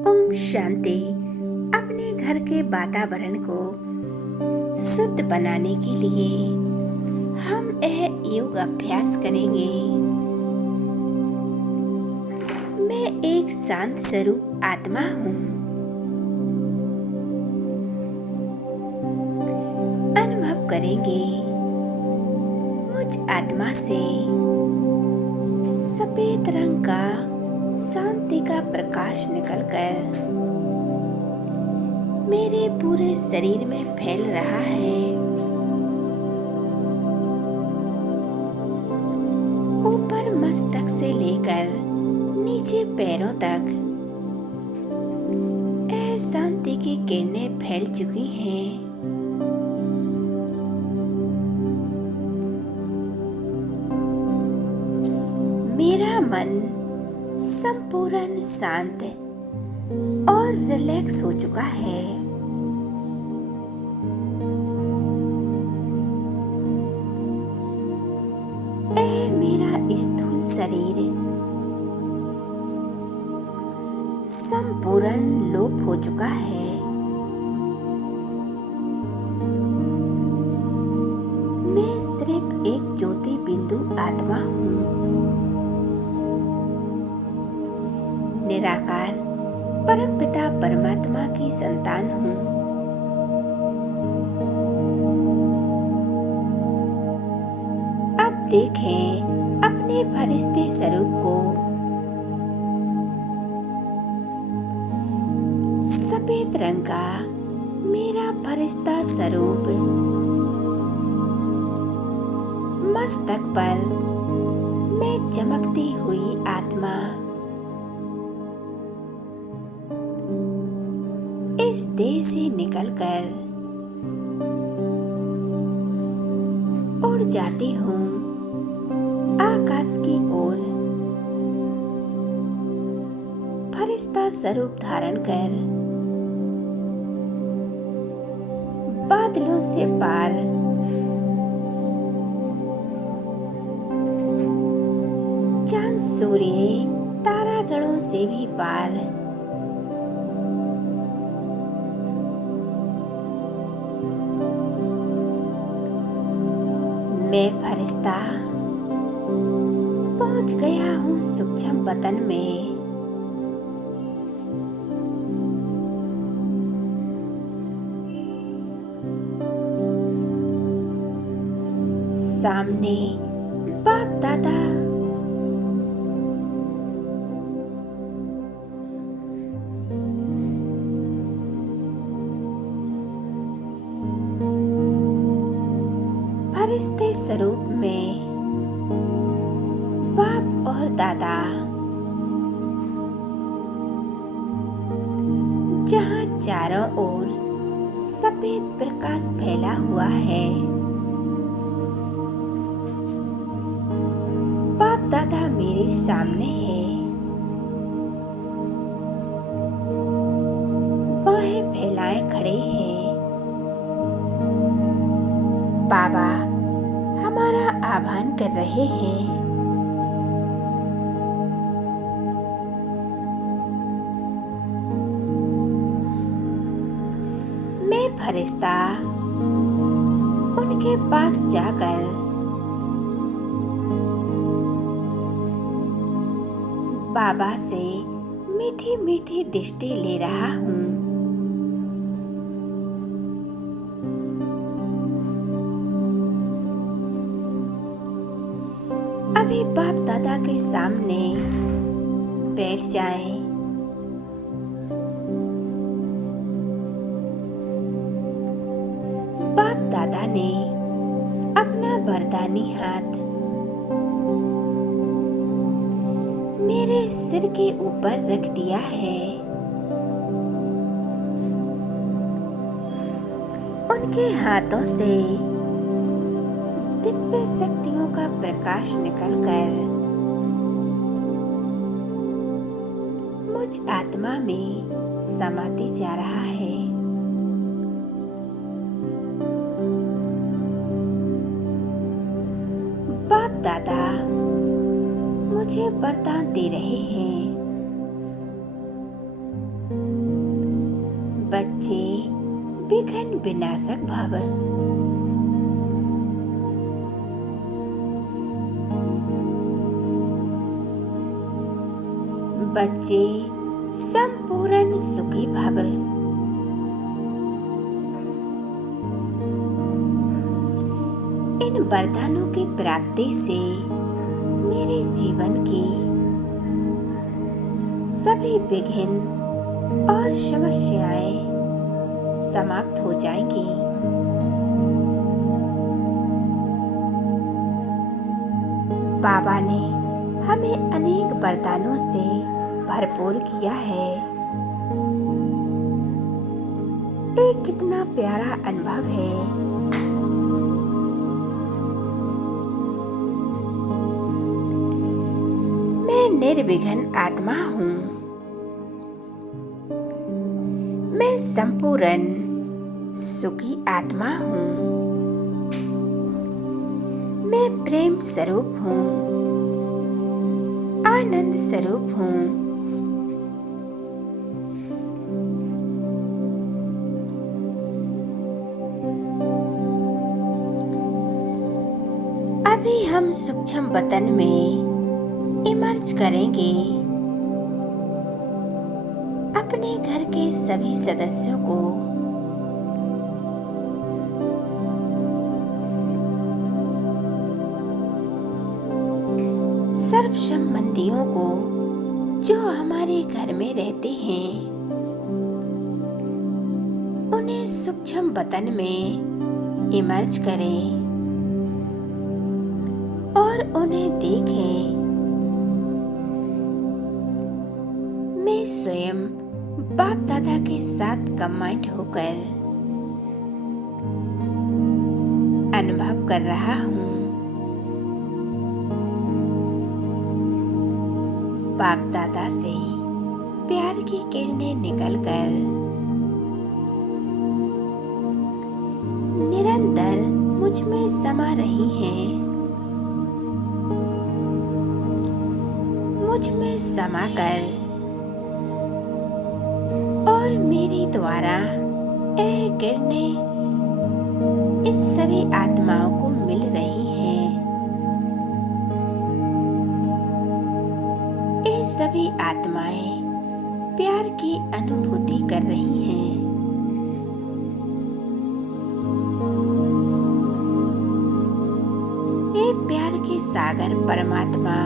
ओम शांति। अपने घर के वातावरण को शुद्ध बनाने के लिए हम यह योग अभ्यास करेंगे। मैं एक शांत स्वरूप आत्मा हूँ। अनुभव करेंगे मुझ आत्मा से सफेद रंग का शांति का प्रकाश निकलकर मेरे पूरे शरीर में फैल रहा है। ऊपर मस्तक से लेकर नीचे पैरों तक शांति की किरणें फैल चुकी हैं। मेरा मन संपूर्ण शांत और रिलैक्स हो चुका है। मेरा स्थूल शरीर संपूर्ण लोप हो चुका है। मैं सिर्फ एक ज्योति बिंदु आत्मा हूँ। निराकार परमपिता परमात्मा की संतान हूँ। अब देखें अपने फरिश्ते स्वरूप को। सफेद रंग का मेरा फरिश्ता स्वरूप मस्तक पर मैं चमकती हुई आत्मा इस देह से निकलकर उड़ जाती हूँ आकाश की ओर। फरिश्ता स्वरूप धारण कर बादलों से पार चांद सूर्य तारागणों से भी पार मैं फरिश्ता पहुंच गया हूँ सूक्ष्म वतन में। सामने बाप दादा फरिश्ते स्वरूप में बाप और दादा जहाँ चारों ओर सफेद प्रकाश फैला हुआ है। बाप दादा मेरे सामने है। बाहें फैलाए खड़े हैं। बाबा हमारा आह्वान कर रहे हैं। मैं फरिश्ता उनके पास जाकर बाबा से मीठी मीठी दृष्टि ले रहा हूँ। अभी बाप दादा के सामने बैठ जाएं। बाप दादा ने अपना वरदानी हाथ मेरे सिर के ऊपर रख दिया है। उनके हाथों से दिव्य शक्तियों का प्रकाश निकलकर मुझ आत्मा में समाते जा रहा है। बाप दादा मुझे वरदान दे रहे हैं। बच्चे विघ्न विनाशक भव। बच्चे संपूर्ण सुखी भव। इन वरदानों की प्राप्ति से मेरे जीवन की सभी विघ्न और समस्याएं समाप्त हो जाएंगी। बाबा ने हमें अनेक वरदानों से भरपूर किया है। ये कितना प्यारा अनुभव है। मैं निर्विघ्न आत्मा हूँ। मैं संपूर्ण सुखी आत्मा हूँ। मैं प्रेम स्वरूप हूँ, आनंद स्वरूप हूँ। अभी हम सूक्ष्म वतन में इमर्ज करेंगे। अपने घर के सभी सदस्यों को सर्व संबंधियों को जो हमारे घर में रहते हैं उन्हें सूक्ष्म वतन में इमर्ज करें और उन्हें देखें। मैं स्वयं बाप दादा के साथ कंबाइंड होकर अनुभव कर रहा हूँ। बाप दादा से प्यार की किरणें निकलकर निरंतर मुझ में समा रही हैं। मुझ में समाकर और मेरे द्वारा यह किरणें इन सभी आत्माओं को मिल रही हैं। ये सभी आत्माएं प्यार की अनुभूति कर रही हैं। ये प्यार के सागर परमात्मा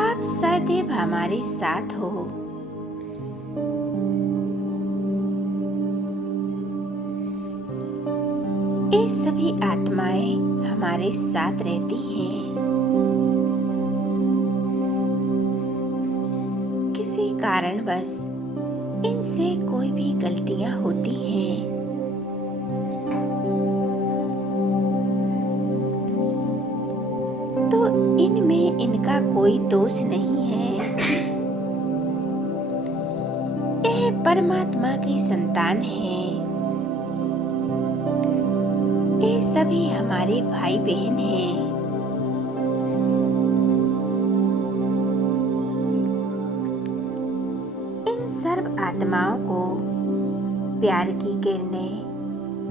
आप सदैव हमारे साथ हो। ये सभी आत्माएं हमारे साथ रहती हैं। किसी कारणवश इनसे कोई भी गलतियां होती हैं तो इनमें इनका कोई दोष नहीं है। यह परमात्मा की संतान है। ये सभी हमारे भाई बहन हैं। इन सर्व आत्माओं को प्यार की किरणें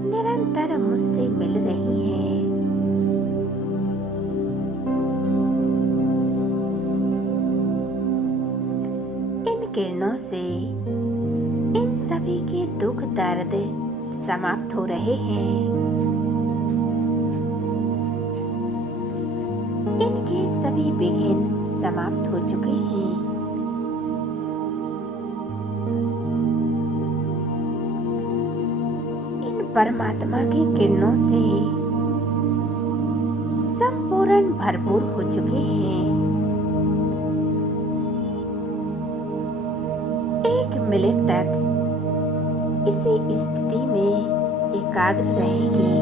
निरंतर मुझसे मिल रही हैं। इन किरणों से इन सभी के दुख दर्द समाप्त हो रहे हैं। इनके सभी विघ्न समाप्त हो चुके हैं। इन परमात्मा की किरणों से संपूर्ण भरपूर हो चुके हैं। एक मिनट तक इसी स्थिति में एकाग्र रहेंगे।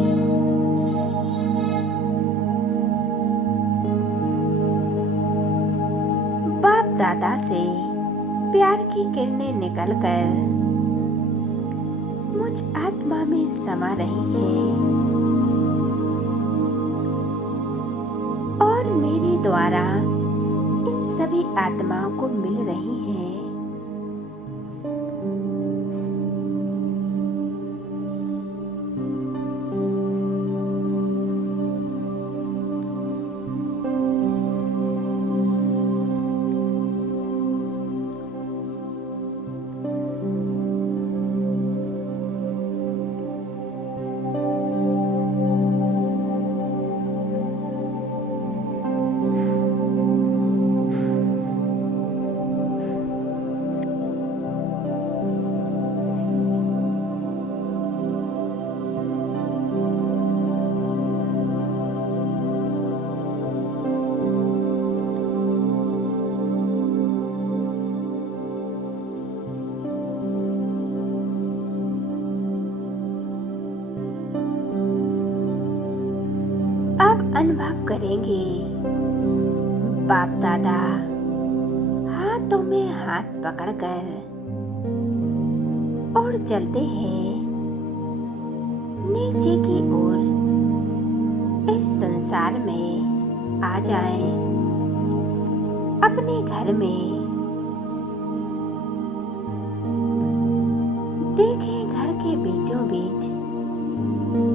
दादा से प्यार की किरणें निकलकर मुझ आत्मा में समा रही हैं और मेरे द्वारा इन सभी आत्माओं को मिल रही हैं। करेंगे। बाप दादा हाथों में हाथ पकड़कर और चलते हैं नीचे की ओर। इस संसार में आ जाएं, अपने घर में देखें घर के बीचों बीच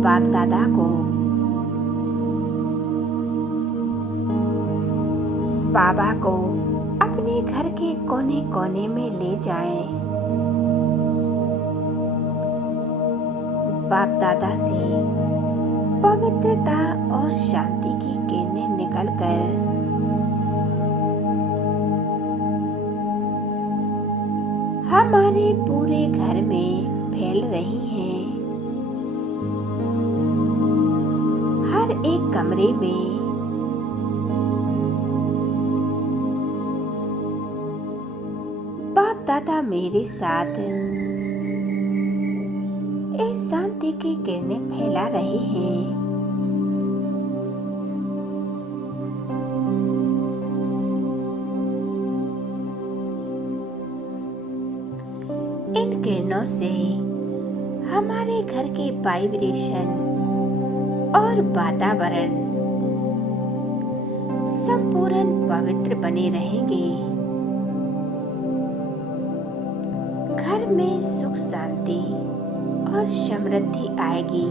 बाप दादा को। बाबा को अपने घर के कोने कोने में ले जाएं। बाप दादा से पवित्रता और शांति की किरणें निकलकर हमारे पूरे घर में फैल रही हैं। हर एक कमरे में बाप दादा मेरे साथ इस शांति की किरणें फैला रहे हैं। इन किरणों से हमारे घर के वाइब्रेशन और वातावरण संपूर्ण पवित्र बने रहेंगे। घर में सुख शांति और समृद्धि आएगी।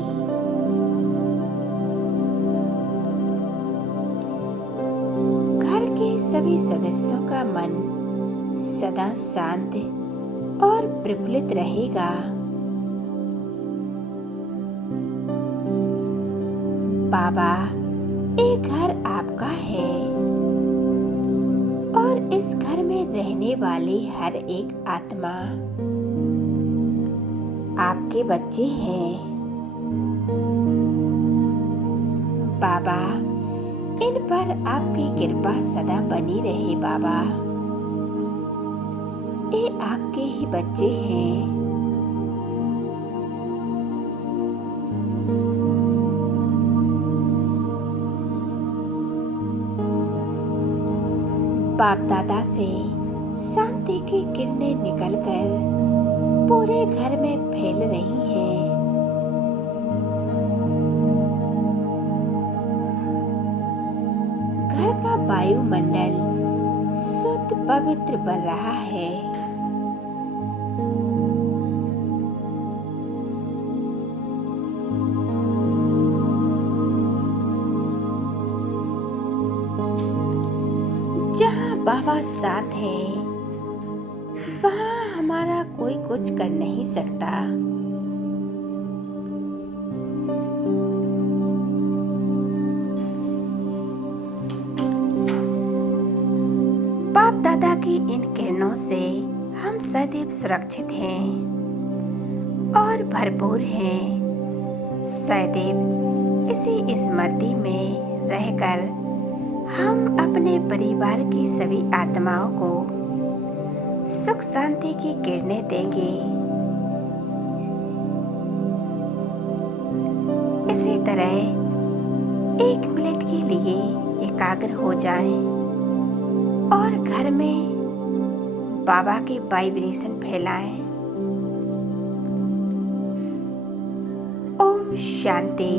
घर के सभी सदस्यों का मन सदा शांत और प्रफुल्लित रहेगा। बाबा, ये घर आपका है और इस घर में रहने वाली हर एक आत्मा आपके बच्चे हैं। बाबा, इन पर आपकी कृपा सदा बनी रहे। बाबा, ये आपके ही बच्चे हैं। बाप दादा से शांति की किरणें निकलकर पूरे घर में फैल रही हैं। घर का वायुमंडल शुद्ध पवित्र बन रहा है। जहाँ बाबा साथ है वहाँ हमारा कोई कुछ कर नहीं सकता। बाप दादा की इन किरणों से हम सदैव सुरक्षित हैं और भरपूर हैं। सदैव इसी स्मृति में रहकर हम अपने परिवार की सभी आत्माओं को सुख शांति की किरणें देंगे। इसी तरह 1 मिनट के लिए एकाग्र हो जाएं और घर में बाबा के वाइब्रेशन फैलाएं। ओम शांति।